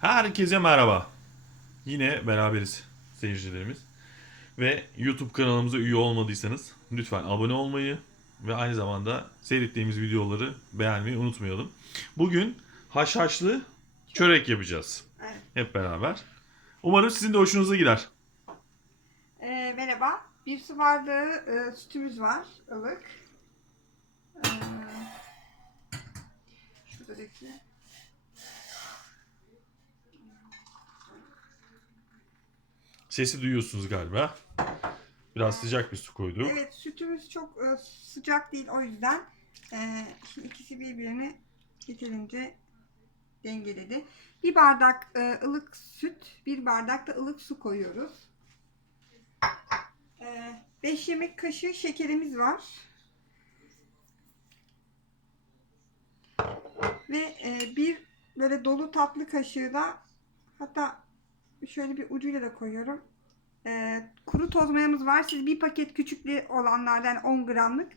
Herkese merhaba. Yine beraberiz seyircilerimiz. Ve YouTube kanalımıza üye olmadıysanız lütfen abone olmayı ve aynı zamanda seyrettiğimiz videoları beğenmeyi unutmayalım. Bugün haşhaşlı çörek yapacağız. Evet. Hep beraber. Umarım sizin de hoşunuza gider. Ee, merhaba. Bir su bardağı e, sütümüz var. ılık. Ee, şurada. Sesi duyuyorsunuz galiba. Biraz sıcak bir su koyduk. Evet sütümüz çok e, sıcak değil o yüzden. e, şimdi ikisi birbirini yeterince dengeledi. Bir bardak e, ılık süt, bir bardak da ılık su koyuyoruz. 5 yemek kaşığı şekerimiz var. Ve e, bir böyle dolu tatlı kaşığı da hatta şöyle bir ucuyla da koyuyorum. E, kuru toz mayamız var. Siz bir paket küçüklü olanlardan 10 gramlık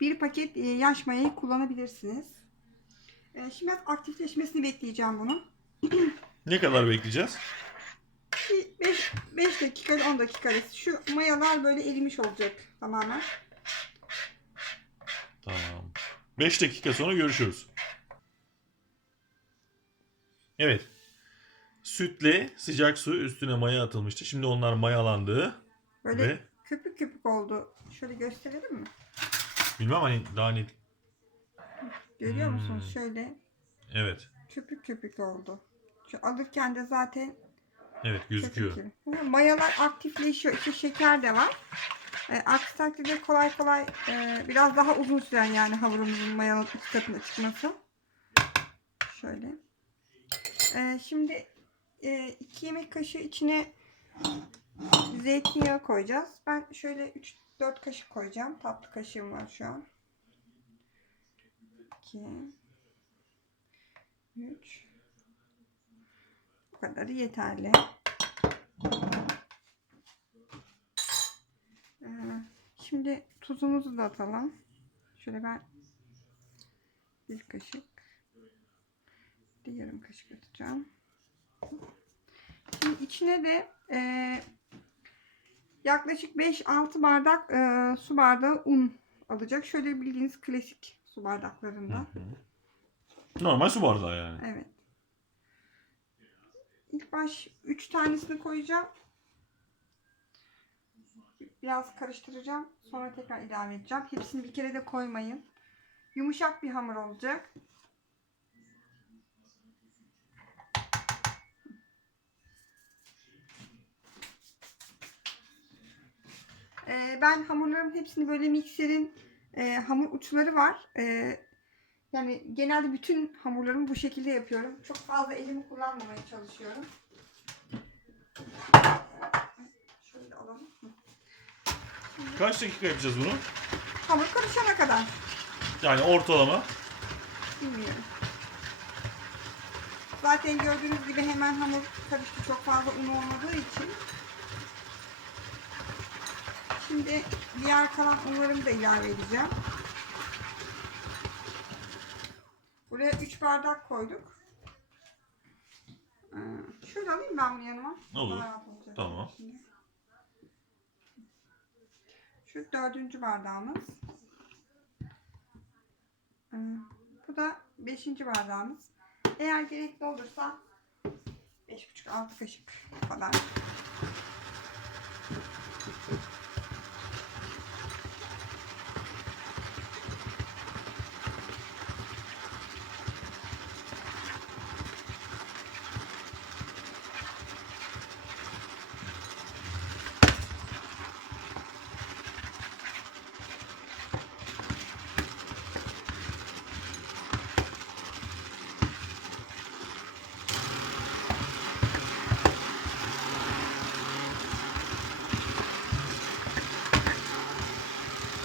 bir paket e, yaş mayayı kullanabilirsiniz. E, şimdi biraz aktifleşmesini bekleyeceğim bunun. Ne kadar bekleyeceğiz? 5 5 dakika 10 dakika arası. Şu mayalar böyle erimiş olacak tamamen. Tamam. 5 dakika sonra görüşürüz. Evet. Sütle sıcak su üstüne maya atılmıştı. Şimdi onlar mayalandı. Böyle Ve köpük köpük oldu. Şöyle gösterelim mi? bilmem hani daha net. Görüyor Hmm. musunuz? Şöyle Evet. köpük köpük oldu. Şu alırken de zaten Evet gözüküyor. köpük gibi. Mayalar aktifleşiyor. İçi şeker de var. E, aksi takdirde kolay kolay e, biraz daha uzun sürer yani hamurumuzun mayanın üst katına çıkması. Şöyle. E, şimdi 2 yemek kaşığı içine zeytinyağı koyacağız. Ben şöyle 3-4 kaşık koyacağım. Tatlı kaşığım var şu an. 2 3 Bu kadarı yeterli. Ee, Şimdi tuzumuzu da atalım. Şöyle ben bir kaşık bir yarım kaşık atacağım. Şimdi içine de e, yaklaşık 5-6 bardak e, su bardağı un alacak. Şöyle bildiğiniz klasik su bardaklarında. Normal su bardağı yani. Evet. İlk baş 3 tanesini koyacağım. Biraz karıştıracağım. Sonra tekrar ilave edeceğim. Hepsini bir kere de koymayın. Yumuşak bir hamur olacak. Ee, ben hamurların hepsini böyle mikserin e, hamur uçları var. Ee, yani genelde bütün hamurlarımı bu şekilde yapıyorum. Çok fazla elimi kullanmamaya çalışıyorum. Şöyle alalım. Kaç dakika yapacağız bunu? Hamur karışana kadar. Yani ortalama. Bilmiyorum. Zaten gördüğünüz gibi hemen hamur karıştı. Çok fazla un olmadığı için. Şimdi diğer kalan unlarımı da ilave edeceğim. Buraya 3 bardak koyduk. Ee, şöyle alayım ben bunu yanıma. Olur. Tamam. Şimdi. Şu dördüncü bardağımız. Ee, bu da beşinci bardağımız. Eğer gerekli olursa beş buçuk altı kaşık kadar.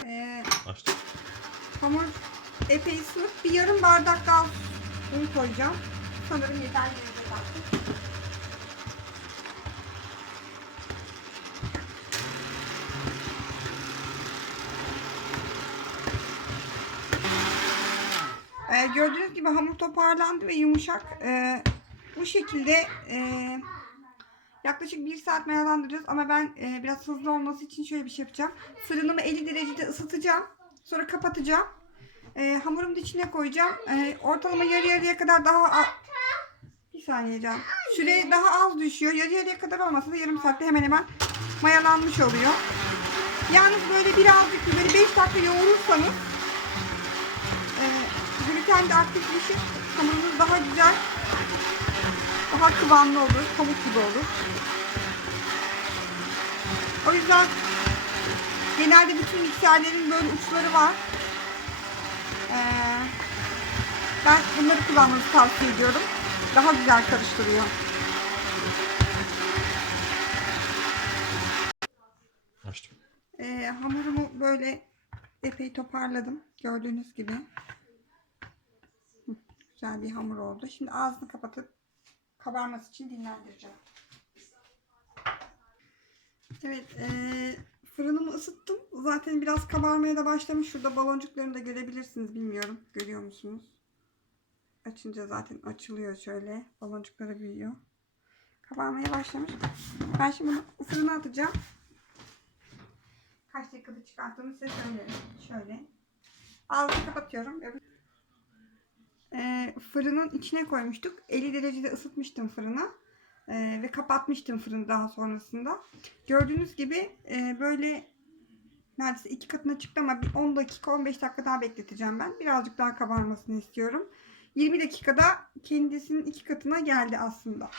Ee, Açtık. hamur epey ısınıp bir yarım bardak daha un koyacağım. Sanırım yeterli gelecek artık. Ee, gördüğünüz gibi hamur toparlandı ve yumuşak. Ee, Bu şekilde e, yaklaşık bir saat mayalandıracağız ama ben e, biraz hızlı olması için şöyle bir şey yapacağım. Fırınımı 50 derecede ısıtacağım. Sonra kapatacağım. E, hamurumu da içine koyacağım. E, ortalama yarı yarıya kadar daha a- bir saniye can. Süre daha az düşüyor. Yarı yarıya kadar olmasa da yarım saatte hemen hemen mayalanmış oluyor. Yalnız böyle birazcık böyle 5 dakika yoğurursanız e, gluten de aktifleşir. Hamurunuz daha güzel, daha kıvamlı olur, pamuk gibi olur. O yüzden genelde bütün mikserlerin böyle uçları var. Ee, ben bunları kullanmanızı tavsiye ediyorum. Daha güzel karıştırıyor. Açtım. Ee, hamurumu böyle epey toparladım. Gördüğünüz gibi. Hı, Güzel bir hamur oldu. Şimdi ağzını kapatıp kabarması için dinlendireceğim. Evet, ee, fırınımı ısıttım. Zaten biraz kabarmaya da başlamış. Şurada baloncuklarını da görebilirsiniz. Bilmiyorum. Görüyor musunuz? Açınca zaten açılıyor şöyle. Baloncukları büyüyor. Kabarmaya başlamış. Ben şimdi bunu fırına atacağım. Kaç dakikada çıkarttığımı size söylerim. Şöyle. Ağzını kapatıyorum. Ee, fırının içine koymuştuk. 50 derecede ısıtmıştım fırına. Ee, ve kapatmıştım fırını daha sonrasında. Gördüğünüz gibi e, böyle neredeyse iki katına çıktı ama bir 10 dakika 15 dakika daha bekleteceğim ben. Birazcık daha kabarmasını istiyorum. 20 dakikada kendisinin iki katına geldi aslında.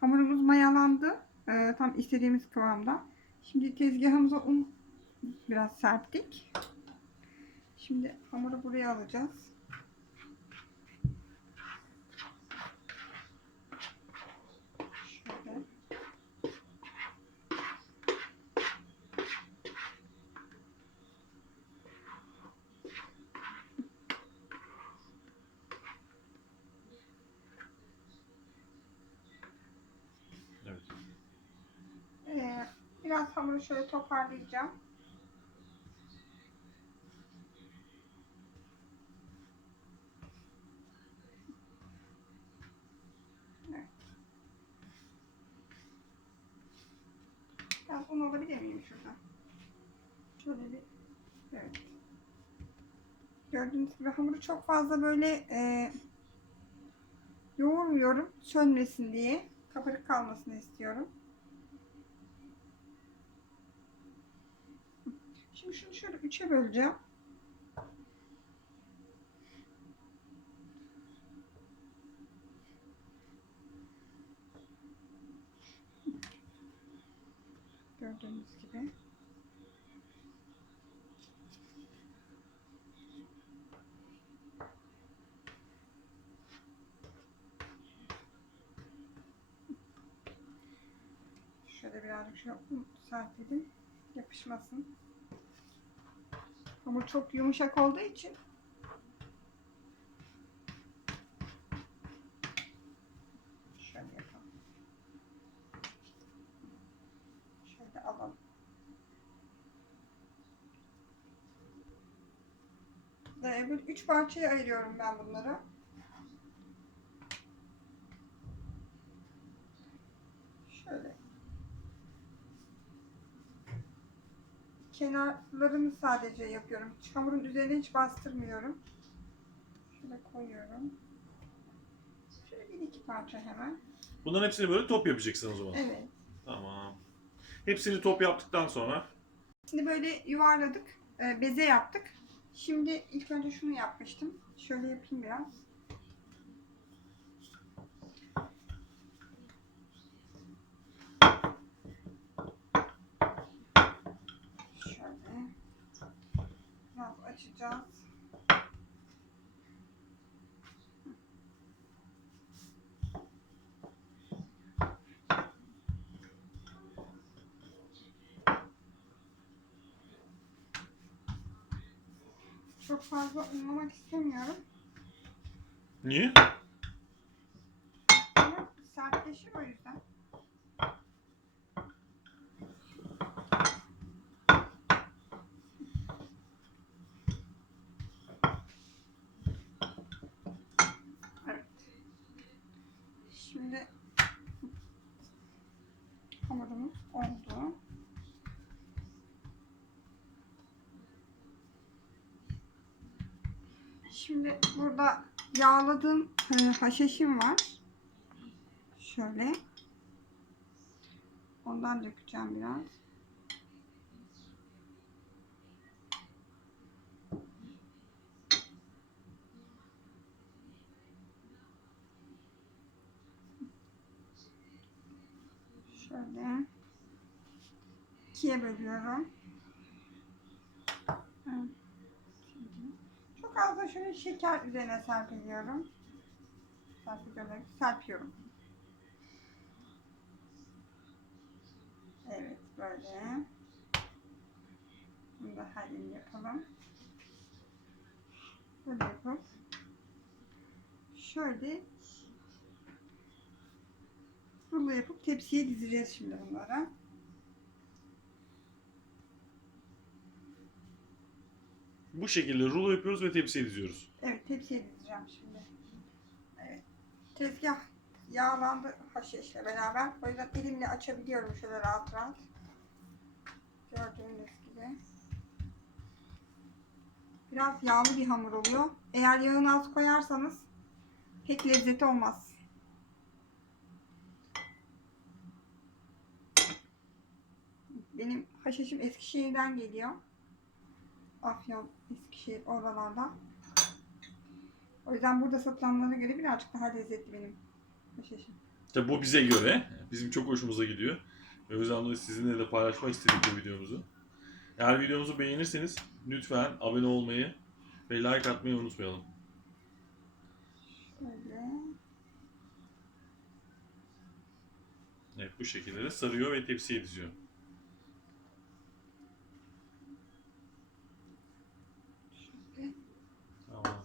Hamurumuz mayalandı. Ee, tam istediğimiz kıvamda. Şimdi tezgahımıza un biraz serptik. Şimdi hamuru buraya alacağız. Şöyle. Evet. Ee, biraz hamuru şöyle toparlayacağım. Evet. Biraz un alabilir miyim şuradan? Şöyle bir evet. Gördüğünüz gibi hamuru çok fazla böyle e, yoğurmuyorum sönmesin diye. Kabarık kalmasını istiyorum. Şimdi şöyle üçe böleceğim. Gördüğünüz gibi. Şöyle birazcık şöyle un serpelim. Yapışmasın. Hamur çok yumuşak olduğu için şöyle yapalım. Şöyle alalım. Ee, böyle üç parçaya ayırıyorum ben bunları. Şöyle. Kenarlarını sadece yapıyorum. Hamurun üzerine hiç bastırmıyorum. Şöyle koyuyorum. Şöyle bir iki parça hemen. Bunların hepsini böyle top yapacaksın o zaman. Evet. Tamam. Hepsini top yaptıktan sonra Şimdi böyle yuvarladık. e, Beze yaptık. Şimdi ilk önce şunu yapmıştım. Şöyle yapayım biraz. Şöyle. Biraz açacağız. Çok fazla unlamak istemiyorum. niye? Sertleşir o yüzden. Evet. Şimdi hamurumuz oldu. Şimdi burada yağladığım e, haşhaşım var. Şöyle. Ondan dökeceğim biraz. Şöyle ikiye bölüyorum. Çok az da şöyle şeker üzerine serpiliyorum. Serpiliyorum. Serpiyorum. Evet böyle. Bunu da yeri yapalım. Böyle yapıp şöyle rulo yapıp tepsiye dizeceğiz şimdi bunları. Bu şekilde rulo yapıyoruz ve tepsiye diziyoruz. Evet tepsiye dizeceğim şimdi. Evet. Tezgah yağlandı haşhaşla beraber. O yüzden elimle açabiliyorum şöyle rahat rahat. Gördüğünüz gibi. Biraz yağlı bir hamur oluyor. Eğer yağını az koyarsanız pek lezzeti olmaz. Benim haşhaşım Eskişehir'den geliyor. Afyon, Eskişehir oralardan. O yüzden burada satılanlara göre birazcık daha lezzetli benim haşhaşım. Tabi bu bize göre. Bizim çok hoşumuza gidiyor. Ve o yüzden dolayı sizinle de paylaşmak istedik bu videomuzu. Eğer videomuzu beğenirseniz lütfen abone olmayı ve like atmayı unutmayalım. Şöyle. Evet bu şekilde de sarıyor ve tepsiye diziyor. şöyle. Tamam.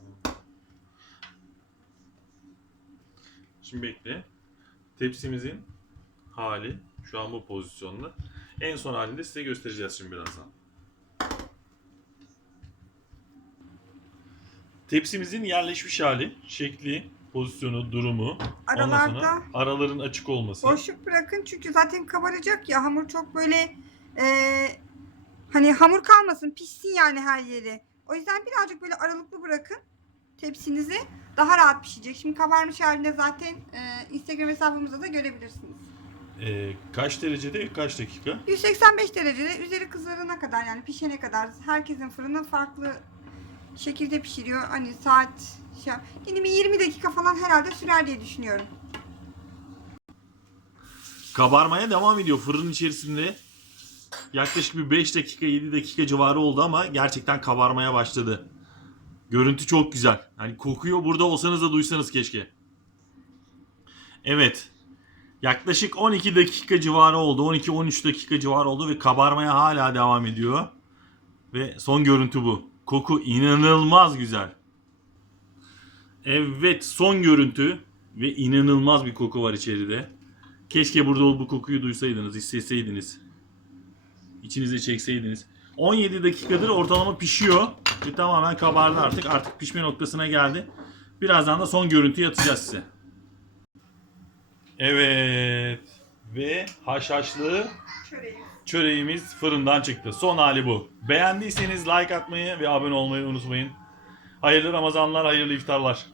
Şimdi bekle. Tepsimizin hali şu an bu pozisyonda. En son halinde size göstereceğiz şimdi birazdan. Tepsimizin yerleşmiş hali, şekli, pozisyonu, durumu, ondan Aralarda araların açık olması. boşluk bırakın çünkü zaten kabaracak ya hamur çok böyle eee, hani hamur kalmasın pişsin yani her yeri. O yüzden birazcık böyle aralıklı bırakın tepsinizi daha rahat pişecek. Şimdi kabarmış halinde zaten eee, Instagram hesabımızda da görebilirsiniz. Ee, kaç derecede, kaç dakika? 185 derecede üzeri kızarana kadar yani pişene kadar herkesin fırını farklı şekilde pişiriyor. Hani saat şey, yine bir 20 dakika falan herhalde sürer diye düşünüyorum. Kabarmaya devam ediyor fırının içerisinde. Yaklaşık bir 5 dakika 7 dakika civarı oldu ama gerçekten kabarmaya başladı. Görüntü çok güzel. Hani kokuyor burada olsanız da duysanız keşke. Evet. Yaklaşık 12 dakika civarı oldu. 12-13 dakika civarı oldu ve kabarmaya hala devam ediyor. Ve son görüntü bu. Koku inanılmaz güzel. Evet son görüntü ve inanılmaz bir koku var içeride. Keşke burada bu kokuyu duysaydınız, hissetseydiniz. İçinize çekseydiniz. 17 dakikadır ortalama pişiyor. Ve tamamen kabardı artık. Artık pişme noktasına geldi. Birazdan da son görüntüyü atacağız size. Evet. Ve haşhaşlı Çöreği. çöreğimiz fırından çıktı. Son hali bu. Beğendiyseniz like atmayı ve abone olmayı unutmayın. Hayırlı Ramazanlar, hayırlı iftarlar.